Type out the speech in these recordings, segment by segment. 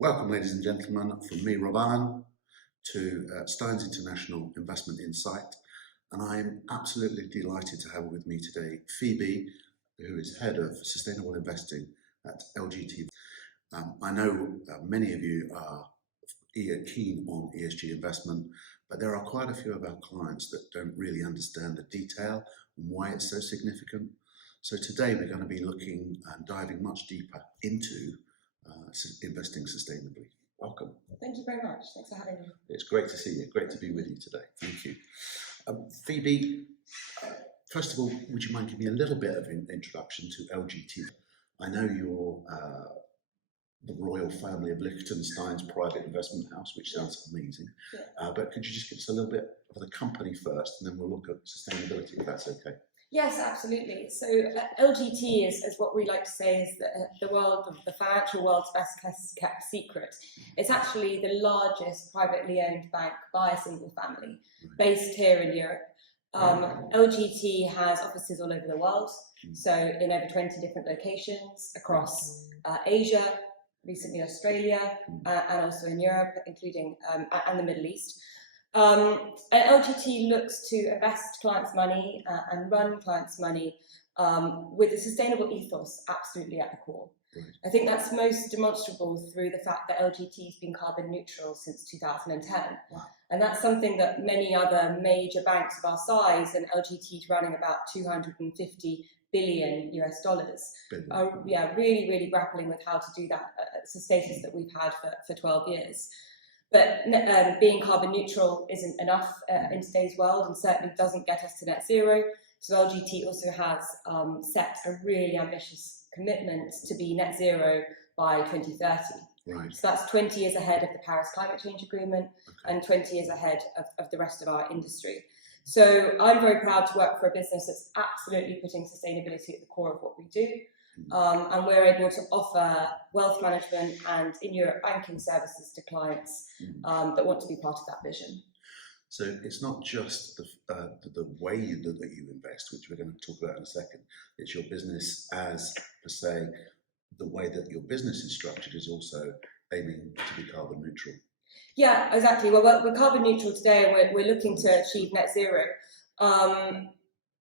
Welcome, ladies and gentlemen, from me, Rob Allen, to Stein's International Investment Insight. And I'm absolutely delighted to have with me today Phoebe, who is Head of Sustainable Investing at LGT. I know many of you are keen on ESG investment, but there are quite a few of our clients that don't really understand the detail and why it's so significant. So today we're going to be looking and diving much deeper into investing sustainably. Welcome. Thank you very much. Thanks for having me. It's great to see you. Great to be with you today. Thank you. Phoebe, first of all, would you mind giving me a little bit of an introduction to LGT? I know you're the royal family of Liechtenstein's private investment house, which sounds amazing. Yeah. But could you just give us a little bit of the company first, and then we'll look at sustainability, if that's okay? Yes, absolutely. So LGT is what we like to say is the financial world's best kept secret. It's actually the largest privately owned bank by a single family, based here in Europe. LGT has offices all over the world, so in over 20 different locations across Asia, recently Australia, and also in Europe, including and the Middle East. LGT looks to invest clients' money and run clients' money with a sustainable ethos absolutely at the core. Right. I think that's most demonstrable through the fact that LGT has been carbon neutral since 2010. Wow. And that's something that many other major banks of our size, and LGT is running about $250 billion US, are really grappling with how to do that. It's a status that we've had for 12 years. But being carbon neutral isn't enough in today's world, and certainly doesn't get us to net zero. So LGT also has set a really ambitious commitment to be net zero by 2030. Right. So that's 20 years ahead of the Paris Climate Change Agreement, and 20 years ahead of the rest of our industry. So I'm very proud to work for a business that's absolutely putting sustainability at the core of what we do. And we're able to offer wealth management and, in Europe, banking services to clients that want to be part of that vision. So it's not just the way that you invest, which we're going to talk about in a second. It's your business as, per se, the way that your business is structured is also aiming to be carbon neutral. Yeah, exactly. Well, we're carbon neutral today, and we're looking to achieve net zero.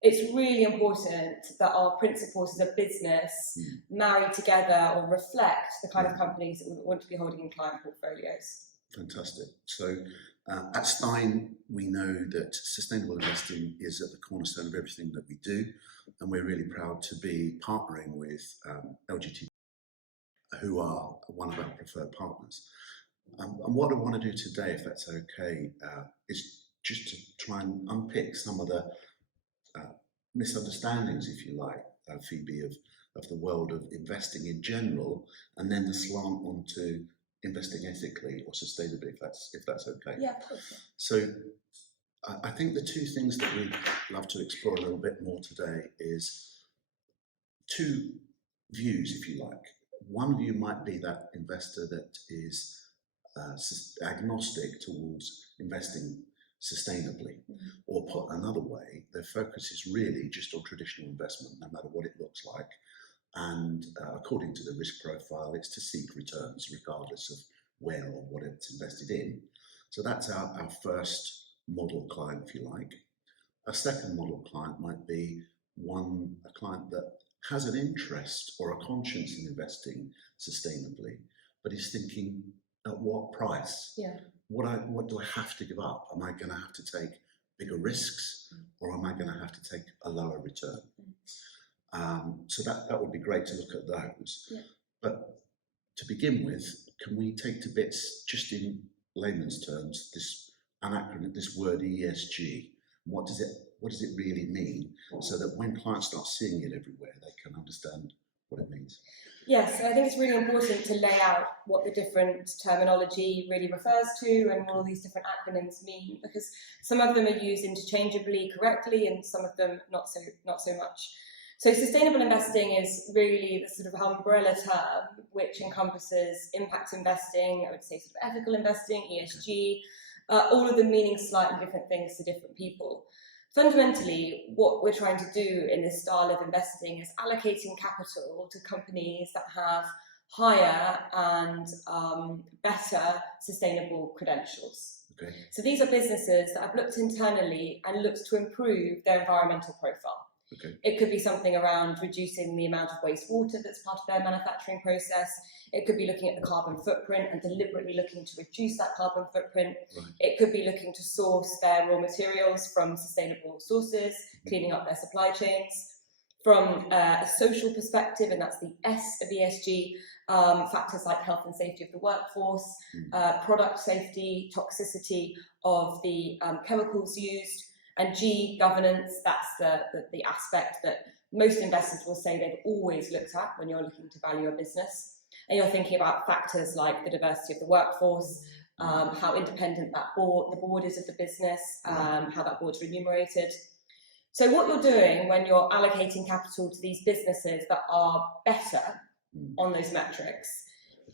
It's really important that our principles as a business marry together or reflect the kind of companies that we want to be holding in client portfolios. Fantastic. So at Stein, we know that sustainable investing is at the cornerstone of everything that we do, and we're really proud to be partnering with LGT, who are one of our preferred partners. And what I want to do today, if that's okay, is just to try and unpick some of the misunderstandings, if you like, Phoebe, of the world of investing in general, and then the slant onto investing ethically or sustainably, if that's okay. Yeah, of course. So I think the two things that we'd love to explore a little bit more today is two views, if you like. One view might be that investor that is agnostic towards investing sustainably, or put another way, their focus is really just on traditional investment, no matter what it looks like, and according to the risk profile, it's to seek returns regardless of where or what it's invested in. So that's our first model client, if you like. A second model client might be a client that has an interest or a conscience in investing sustainably, but is thinking, at what price? Yeah. What do I have to give up? Am I going to have to take bigger risks, or am I going to have to take a lower return? So that would be great to look at those. Yeah. But to begin with, can we take to bits, just in layman's terms, this word ESG? What does it really mean, so that when clients start seeing it everywhere, they can understand what it means? Yes, I think it's really important to lay out what the different terminology really refers to and what all these different acronyms mean, because some of them are used interchangeably correctly and some of them not so much. So sustainable investing is really the sort of umbrella term which encompasses impact investing, I would say sort of ethical investing, ESG, all of them meaning slightly different things to different people. Fundamentally, what we're trying to do in this style of investing is allocating capital to companies that have higher and better sustainable credentials. Okay. So these are businesses that have looked internally and looked to improve their environmental profile. Okay. It could be something around reducing the amount of wastewater that's part of their manufacturing process. It could be looking at the carbon footprint and deliberately looking to reduce that carbon footprint. Right. It could be looking to source their raw materials from sustainable sources, cleaning up their supply chains. From a social perspective, and that's the S of ESG, factors like health and safety of the workforce, product safety, toxicity of the chemicals used, and G, governance. That's the aspect that most investors will say they've always looked at when you're looking to value a business. And you're thinking about factors like the diversity of the workforce, how independent the board is of the business, how that board's remunerated. So what you're doing when you're allocating capital to these businesses that are better on those metrics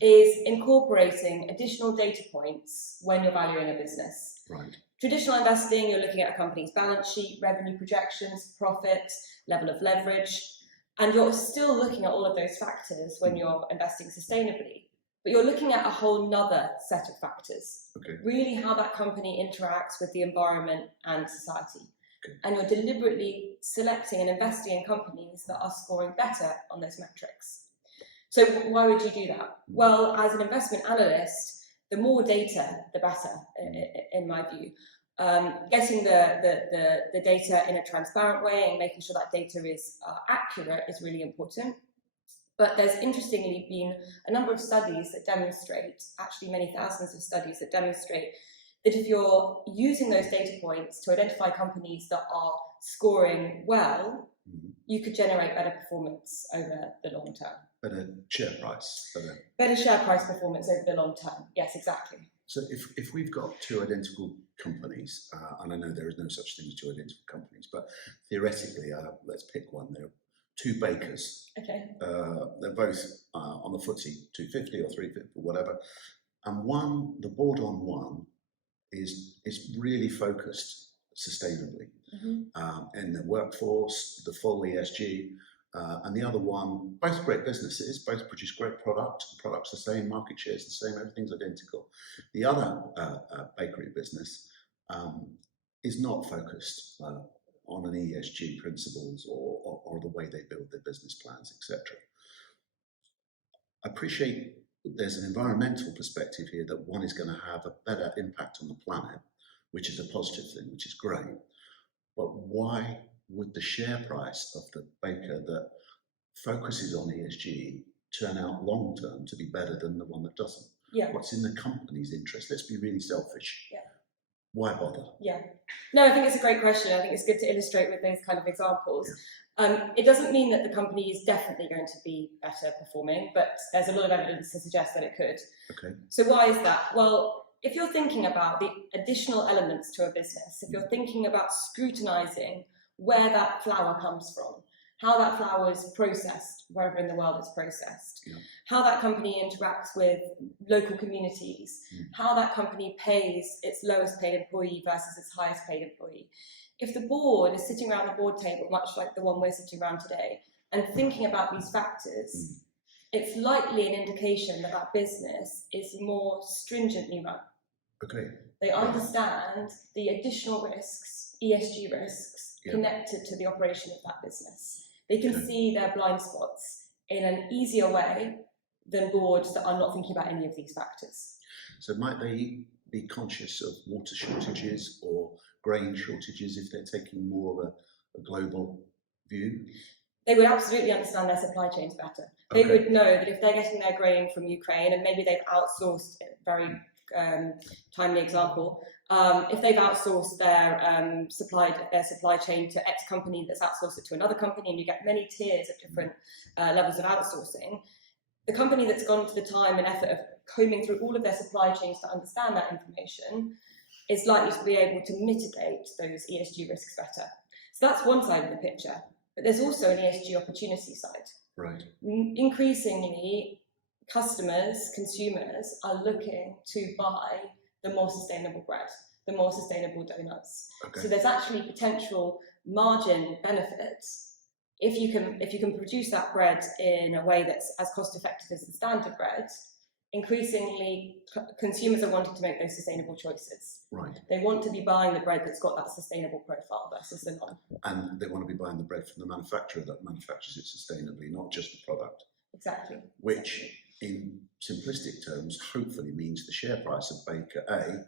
is incorporating additional data points when you're valuing a business. Right. Traditional investing, you're looking at a company's balance sheet, revenue projections, profit, level of leverage, and you're still looking at all of those factors when you're investing sustainably. But you're looking at a whole nother set of factors. Okay. Really how that company interacts with the environment and society. Okay. And you're deliberately selecting and investing in companies that are scoring better on those metrics. So why would you do that? Well, as an investment analyst, the more data, the better, in my view. Getting the data in a transparent way and making sure that data is accurate is really important. But there's interestingly been a number of studies that demonstrate, actually many thousands of studies that demonstrate that if you're using those data points to identify companies that are scoring well, you could generate better performance over the long term. Better share price. Better share price performance over the long term. Yes, exactly. So if we've got two identical companies, and I know there is no such thing as two identical companies, but theoretically, let's pick one. There are two bakers. Okay. They're both on the FTSE 250 or 350 or whatever, and one, the board on one, is really focused sustainably in the workforce, the full ESG, and the other one, both great businesses, both produce great products. The product's the same, market share's the same, everything's identical. The other bakery business is not focused on an ESG principles or the way they build their business plans, etc. I appreciate there's an environmental perspective here that one is going to have a better impact on the planet, which is a positive thing, which is great. But why would the share price of the baker that focuses on ESG turn out long term to be better than the one that doesn't? Yeah. What's in the company's interest? Let's be really selfish. Yeah. Why bother? Yeah. No, I think it's a great question. I think it's good to illustrate with those kind of examples. Yeah. It doesn't mean that the company is definitely going to be better performing, but there's a lot of evidence to suggest that it could. Okay. So why is that? Well, if you're thinking about the additional elements to a business, if you're thinking about scrutinizing where that flour comes from, how that flour is processed, wherever in the world it's processed, how that company interacts with local communities, how that company pays its lowest paid employee versus its highest paid employee. If the board is sitting around the board table, much like the one we're sitting around today, and thinking about these factors, it's likely an indication that that business is more stringently run. Okay. They understand the additional risks, ESG risks, connected to the operation of that business. They can see their blind spots in an easier way than boards that are not thinking about any of these factors. So might they be conscious of water shortages or grain shortages if they're taking more of a global view? They would absolutely understand their supply chains better. They would know that if they're getting their grain from Ukraine, and maybe they've outsourced, a very timely example, if they've outsourced their supply chain to X company that's outsourced it to another company, and you get many tiers of different levels of outsourcing, the company that's gone to the time and effort of combing through all of their supply chains to understand that information is likely to be able to mitigate those ESG risks better. So that's one side of the picture, but there's also an ESG opportunity side. Right. Increasingly, customers, consumers are looking to buy the more sustainable bread, the more sustainable donuts. So there's actually potential margin benefits if you can produce that bread in a way that's as cost effective as the standard bread, increasingly consumers are wanting to make those sustainable choices. Right. They want to be buying the bread that's got that sustainable profile versus the non. And they want to be buying the bread from the manufacturer that manufactures it sustainably, not just the product. Exactly. Which, in simplistic terms, hopefully means the share price of baker A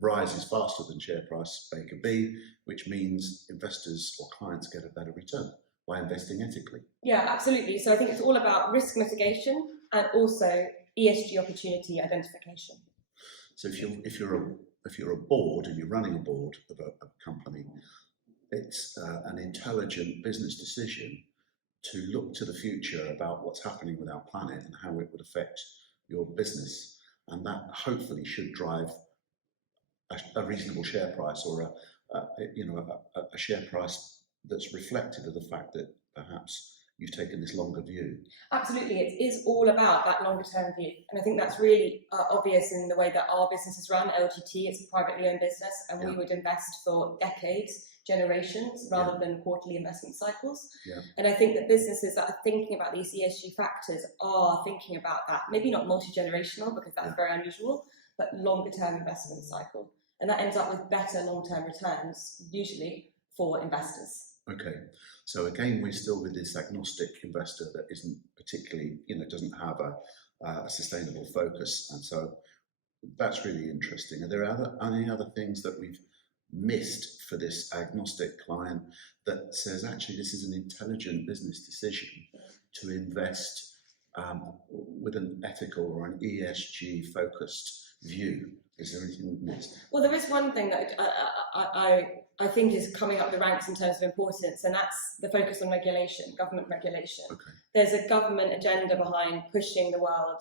rises faster than share price baker B, which means investors or clients get a better return by investing ethically. Yeah, absolutely. So I think it's all about risk mitigation and also ESG opportunity identification. So if you're a board and you're running a board of a company, it's an intelligent business decision to look to the future about what's happening with our planet and how it would affect your business, and that hopefully should drive a reasonable share price, or a share price that's reflective of the fact that perhaps you've taken this longer view. Absolutely, it is all about that longer term view, and I think that's really obvious in the way that our business is run. LGT is a privately owned business, and we would invest for decades, generations, rather than quarterly investment cycles. And I think that businesses that are thinking about these ESG factors are thinking about that, maybe not multi-generational because that's very unusual, but longer term investment cycle, and that ends up with better long-term returns usually for investors. Okay, so again, we're still with this agnostic investor that isn't particularly, doesn't have a sustainable focus, and so that's really interesting. Are there any other things that we've missed for this agnostic client that says actually this is an intelligent business decision to invest with an ethical or an ESG focused view? Is there anything we've missed? Well, there is one thing that I think is coming up the ranks in terms of importance, and that's the focus on regulation, government regulation. Okay. There's a government agenda behind pushing the world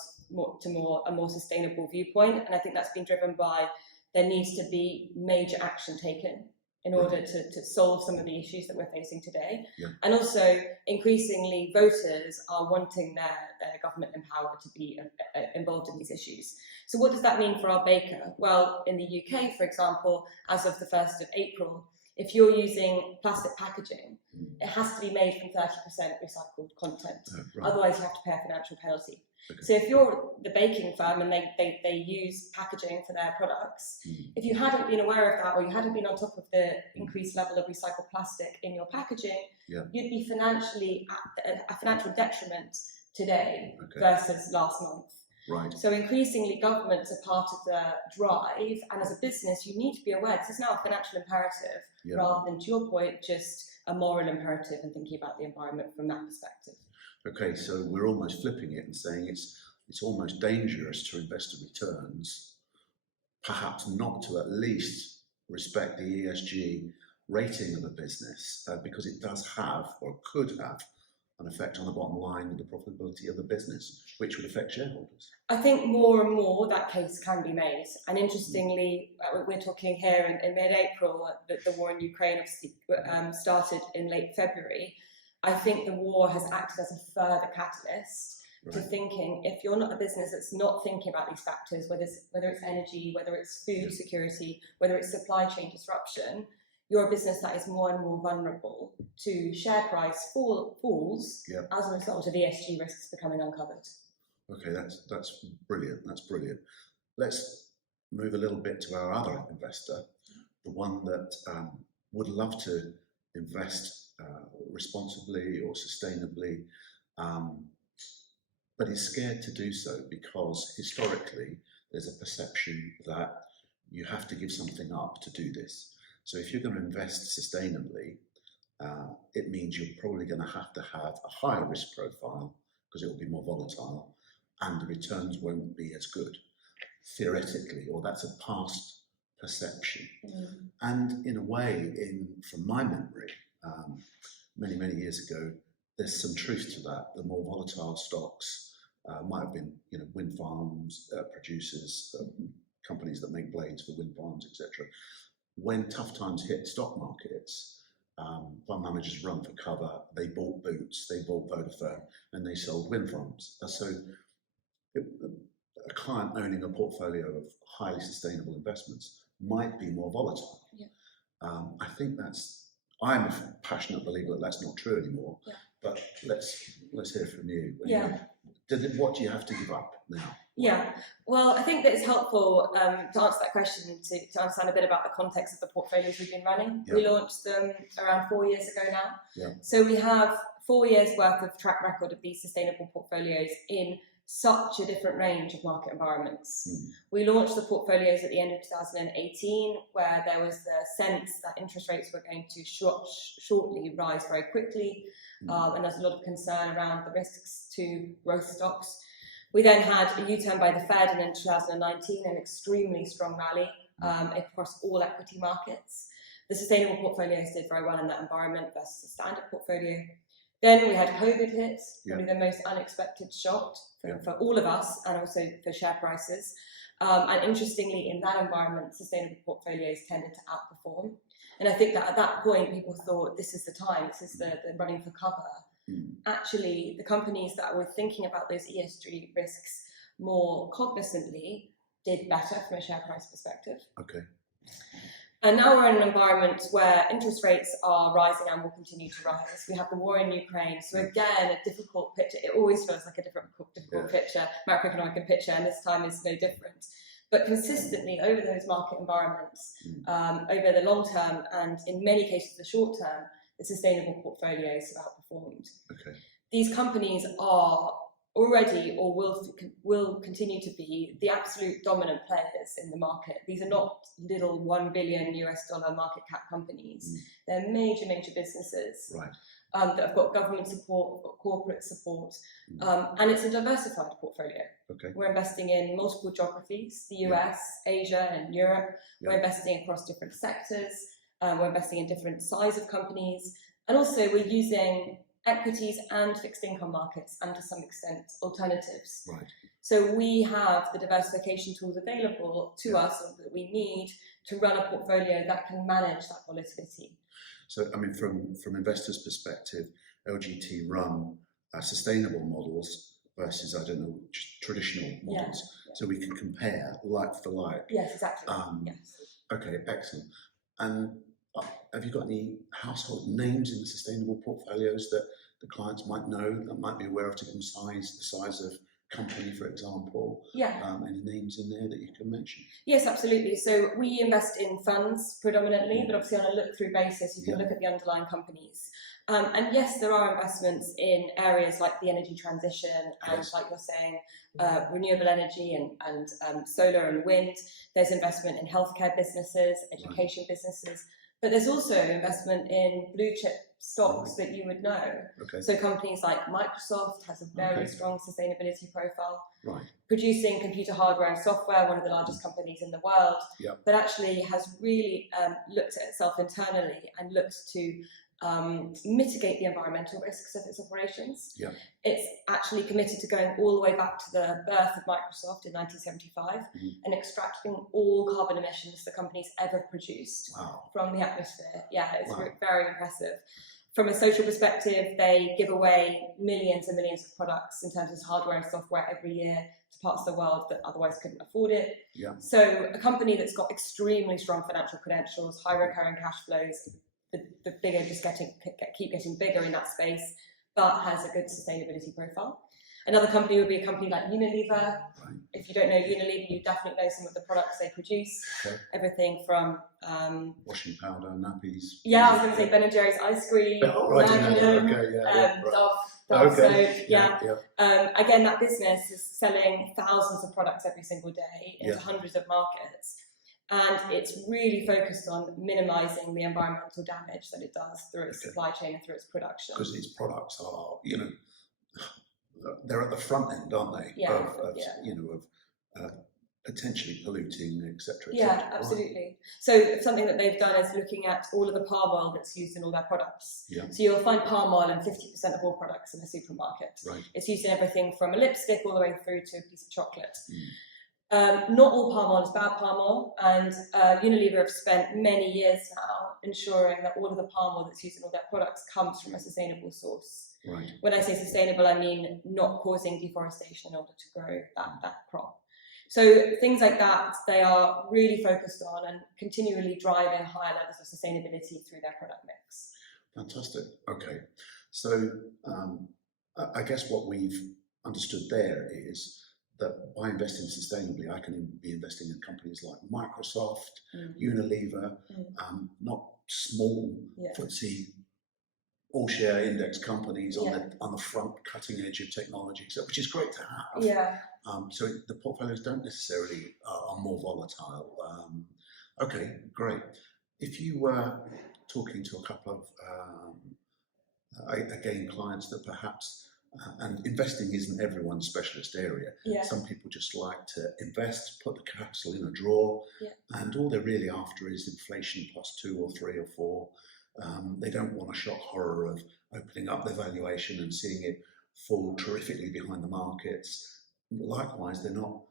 to a more sustainable viewpoint, and I think that's been driven by there needs to be major action taken in order to solve some of the issues that we're facing today. And also, increasingly, voters are wanting their government in power to be involved in these issues. So what does that mean for our baker? Well, in the UK, for example, as of the 1st of April, if you're using plastic packaging, it has to be made from 30% recycled content. Otherwise, you have to pay a financial penalty. So if you're the baking firm and they use packaging for their products, if you hadn't been aware of that, or you hadn't been on top of the increased level of recycled plastic in your packaging, you'd be financially at a financial detriment today versus last month. Right. So increasingly governments are part of the drive, and as a business you need to be aware this is now a financial imperative rather than, to your point, just a moral imperative and thinking about the environment from that perspective. Okay, so we're almost flipping it and saying it's almost dangerous to investor returns, perhaps not to at least respect the ESG rating of a business, because it does have, or could have, an effect on the bottom line and the profitability of the business, which would affect shareholders. I think more and more that case can be made. And interestingly, we're talking here in mid-April, that the war in Ukraine started in late February. I think the war has acted as a further catalyst to thinking, if you're not a business that's not thinking about these factors, whether it's energy, whether it's food security, whether it's supply chain disruption, you're a business that is more and more vulnerable to share price falls as a result of ESG risks becoming uncovered. Okay, that's brilliant. That's brilliant. Let's move a little bit to our other investor, the one that would love to invest responsibly or sustainably, but is scared to do so because historically there's a perception that you have to give something up to do this. So if you're going to invest sustainably, it means you're probably going to have a higher risk profile because it will be more volatile and the returns won't be as good, theoretically, or that's a past perception. And in a way, from my memory, many, many years ago, there's some truth to that. The more volatile stocks might have been, wind farms, producers, companies that make blades for wind farms, etc. When tough times hit stock markets, fund managers run for cover. They bought Boots, they bought Vodafone, and they sold wind farms. So a client owning a portfolio of highly sustainable investments might be more volatile. I think I'm a passionate believer that that's not true anymore, But let's hear from you. Yeah. What do you have to give up now? Yeah, well, I think that it's helpful to answer that question to understand a bit about the context of the portfolios we've been running. Yeah. We launched them around 4 years ago now. Yeah. So we have 4 years worth of track record of these sustainable portfolios in such a different range of market environments. We launched the portfolios at the end of 2018, where there was the sense that interest rates were going to shortly rise very quickly, and there's a lot of concern around the risks to growth stocks. We then had a U-turn by the Fed, and in 2019, an extremely strong rally across all equity markets. The sustainable portfolios did very well in that environment versus the standard portfolio. Then we had COVID hit, probably the most unexpected shock for all of us, and also for share prices. And interestingly, in that environment, sustainable portfolios tended to outperform. And I think that at that point, people thought, this is the time, this is the running for cover. Actually, the companies that were thinking about those ESG risks more cognizantly did better from a share price perspective. Okay. And now we're in an environment where interest rates are rising and will continue to rise. We have the war in Ukraine, so again, a difficult picture. It always feels like a difficult picture, macroeconomic picture, and this time is no different. But consistently over those market environments, over the long term, and in many cases the short term, the sustainable portfolios have outperformed. Okay. These companies are already or will continue to be the absolute dominant players in the market. These are not little $1 billion market cap companies. They're major businesses that have got government support, got corporate support, and it's a diversified portfolio. Okay. We're investing in multiple geographies, the US, Asia, and Europe. We're investing across different sectors. We're investing in different size of companies, and also we're using equities and fixed income markets, and to some extent alternatives. Right. So we have the diversification tools available to us that we need to run a portfolio that can manage that volatility. So, I mean, from investors' perspective, LGT run sustainable models versus, I don't know, traditional models. So we can compare like for like. Yes, exactly. Yes. Okay, excellent. And have you got any household names in the sustainable portfolios that the clients might know, that might be aware of, to give them the size of company, for example? Any names in there that you can mention? Yes, absolutely. So we invest in funds predominantly, but obviously on a look-through basis, you can look at the underlying companies. And yes, there are investments in areas like the energy transition and, like you're saying, renewable energy and solar and wind. There's investment in healthcare businesses, education businesses, but there's also investment in blue chip stocks that you would know. Okay. So companies like Microsoft has a very strong sustainability profile. Right. Producing computer hardware and software, one of the largest companies in the world, but actually has really looked at itself internally and looked to mitigate the environmental risks of its operations. It's actually committed to going all the way back to the birth of Microsoft in 1975 and extracting all carbon emissions the company's ever produced from the atmosphere. It's very impressive. From a social perspective, they give away millions and millions of products in terms of hardware and software every year to parts of the world that otherwise couldn't afford it. So a company that's got extremely strong financial credentials, high recurring cash flows, the bigger just keep getting bigger in that space, but has a good sustainability profile. Another company would be a company like Unilever. If you don't know Unilever, you definitely know some of the products they produce. Everything from washing powder, nappies. I was going to say Ben & Jerry's ice cream, Dove soap. Again, that business is selling thousands of products every single day into hundreds of markets. And it's really focused on minimising the environmental damage that it does through its supply chain and through its production. Because its products are, they're at the front end, aren't they? Of potentially polluting, etc. Absolutely. So something that they've done is looking at all of the palm oil that's used in all their products. So you'll find palm oil in 50% of all products in a supermarket. It's used in everything from a lipstick all the way through to a piece of chocolate. Not all palm oil is bad palm oil, and Unilever have spent many years now ensuring that all of the palm oil that's used in all their products comes from a sustainable source. When I say sustainable, I mean not causing deforestation in order to grow that crop. So things like that, they are really focused on and continually driving higher levels of sustainability through their product mix. Fantastic. Okay. So I guess what we've understood there is that by investing sustainably, I can be investing in companies like Microsoft, Unilever, not small FTSE all-share index companies on the front cutting edge of technology, which is great to have. Yeah. So the portfolios don't necessarily are more volatile. Okay, great. If you were talking to a couple of again clients that perhaps and investing isn't everyone's specialist area. Some people just like to invest, put the capital in a drawer, and all they're really after is inflation plus 2 or 3 or 4. They don't want a shock horror of opening up their valuation and seeing it fall terrifically behind the markets. Likewise, they're not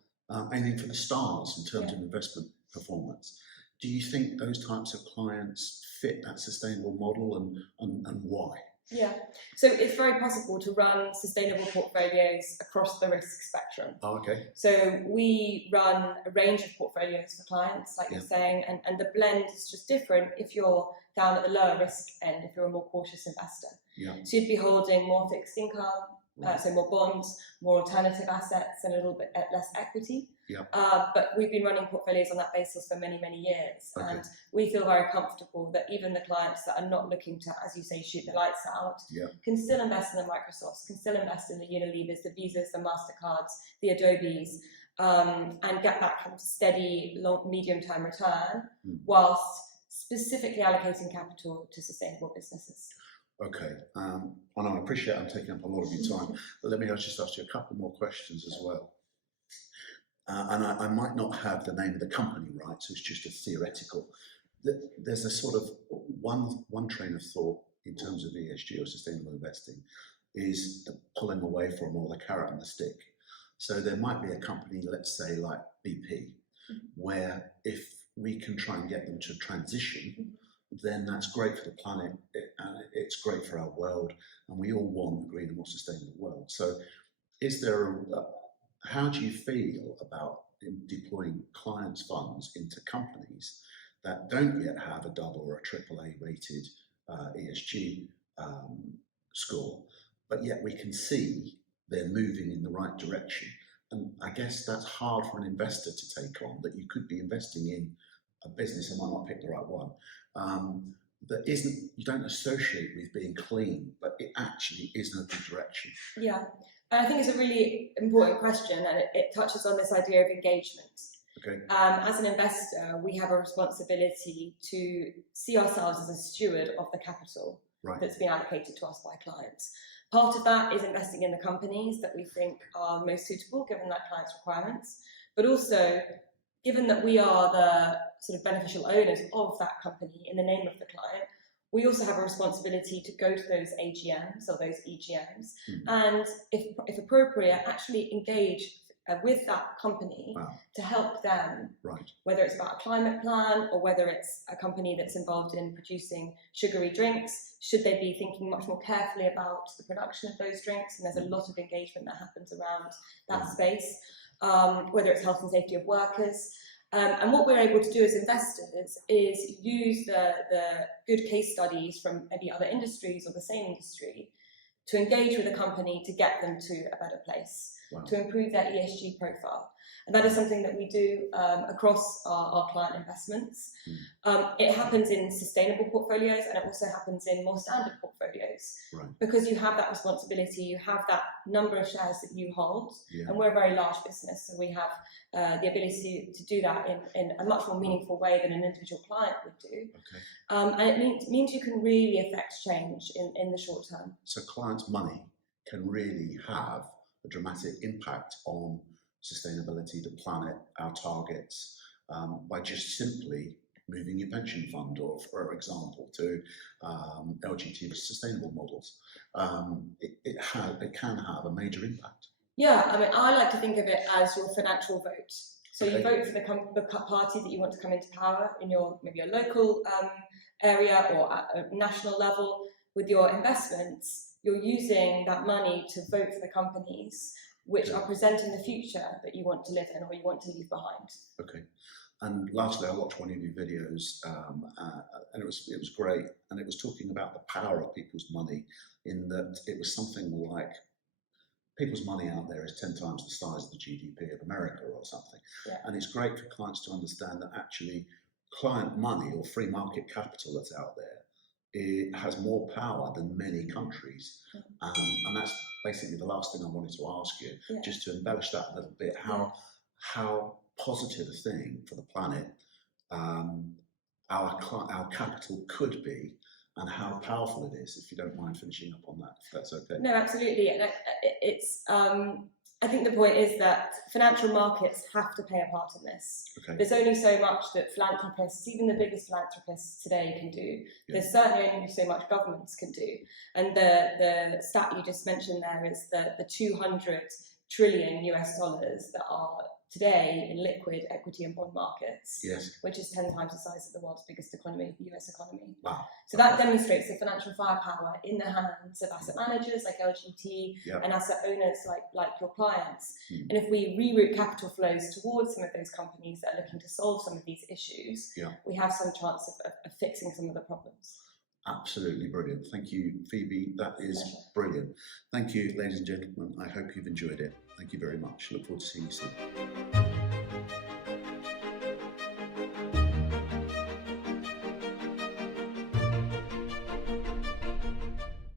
aiming for the stars in terms of investment performance. Do you think those types of clients fit that sustainable model, and why? Yeah, so it's very possible to run sustainable portfolios across the risk spectrum. Oh, okay. So we run a range of portfolios for clients, like you're saying, and the blend is just different if you're down at the lower risk end, if you're a more cautious investor. So you'd be holding more fixed income, so more bonds, more alternative assets, and a little bit less equity. But we've been running portfolios on that basis for many, many years. And we feel very comfortable that even the clients that are not looking to, as you say, shoot the lights out, can still invest in the Microsofts, can still invest in the Unilevers, the Visas, the MasterCards, the Adobes, and get that kind of steady, long, medium-term return, whilst specifically allocating capital to sustainable businesses. Okay, and I appreciate I'm taking up a lot of your time, but let me just ask you a couple more questions as well. And I might not have the name of the company right, so it's just a theoretical. There's a sort of one train of thought in terms of ESG or sustainable investing is the pulling away from all the carrot and the stick. So there might be a company, let's say like BP, where if we can try and get them to transition, then that's great for the planet, and it's great for our world, and we all want a greener, more sustainable world. So is there how do you feel about deploying clients' funds into companies that don't yet have a double or a AAA rated ESG score, but yet we can see they're moving in the right direction? And I guess that's hard for an investor to take on, that you could be investing in a business, I might not pick the right one, that you don't associate with being clean, but it actually is in a good direction. Yeah. And I think it's a really important question, and it touches on this idea of engagement. As an investor, we have a responsibility to see ourselves as a steward of the capital that's been allocated to us by clients. Part of that is investing in the companies that we think are most suitable given that client's requirements, but also given that we are the sort of beneficial owners of that company in the name of the client, we also have a responsibility to go to those AGMs or those EGMs and, if appropriate, actually engage with that company to help them, whether it's about a climate plan or whether it's a company that's involved in producing sugary drinks. Should they be thinking much more carefully about the production of those drinks? And there's a lot of engagement that happens around that space, whether it's health and safety of workers. And what we're able to do as investors is use the good case studies from maybe other industries or the same industry to engage with a company to get them to a better place, to improve their ESG profile. And that is something that we do across our client investments. It happens in sustainable portfolios, and it also happens in more standard portfolios. Because you have that responsibility, you have that number of shares that you hold, and we're a very large business, so we have the ability to do that in a much more meaningful way than an individual client would do. And it means you can really affect change in the short term. So clients' money can really have a dramatic impact on sustainability, the planet, our targets, by just simply moving your pension fund, or for example, to LGT sustainable models. It can have a major impact. Yeah, I mean, I like to think of it as your financial vote. So you vote for the party that you want to come into power in maybe your local area or at a national level. With your investments, you're using that money to vote for the companies which are presenting the future that you want to live in or you want to leave behind. And lastly, I watched one of your videos, and it was great, and it was talking about the power of people's money, in that it was something like people's money out there is 10 times the size of the GDP of America or something. Yeah. And it's great for clients to understand that actually client money or free market capital that's out there, it has more power than many countries. And that's basically the last thing I wanted to ask you, Yeah. just to embellish that a little bit, how positive a thing for the planet our capital could be, and how powerful it is, if you don't mind finishing up on that, if that's okay. No, absolutely. And it's, I think the point is that financial markets have to play a part in this. Okay. There's only so much that philanthropists, even the biggest philanthropists today, can do. Yeah. There's certainly only so much governments can do. And the stat you just mentioned there is the 200 trillion US dollars that are today in liquid equity and bond markets, Yes. which is 10 times the size of the world's biggest economy, the US economy. Wow. So that demonstrates the financial firepower in the hands of asset managers like LGT, Yep. and asset owners like your clients. Mm. And if we reroute capital flows towards some of those companies that are looking to solve some of these issues, Yeah. we have some chance of fixing some of the problems. Absolutely brilliant. Thank you, Phoebe. That is Pleasure. brilliant. Thank you, ladies and gentlemen. I hope you've enjoyed it. Thank you very much. Look forward to seeing you soon.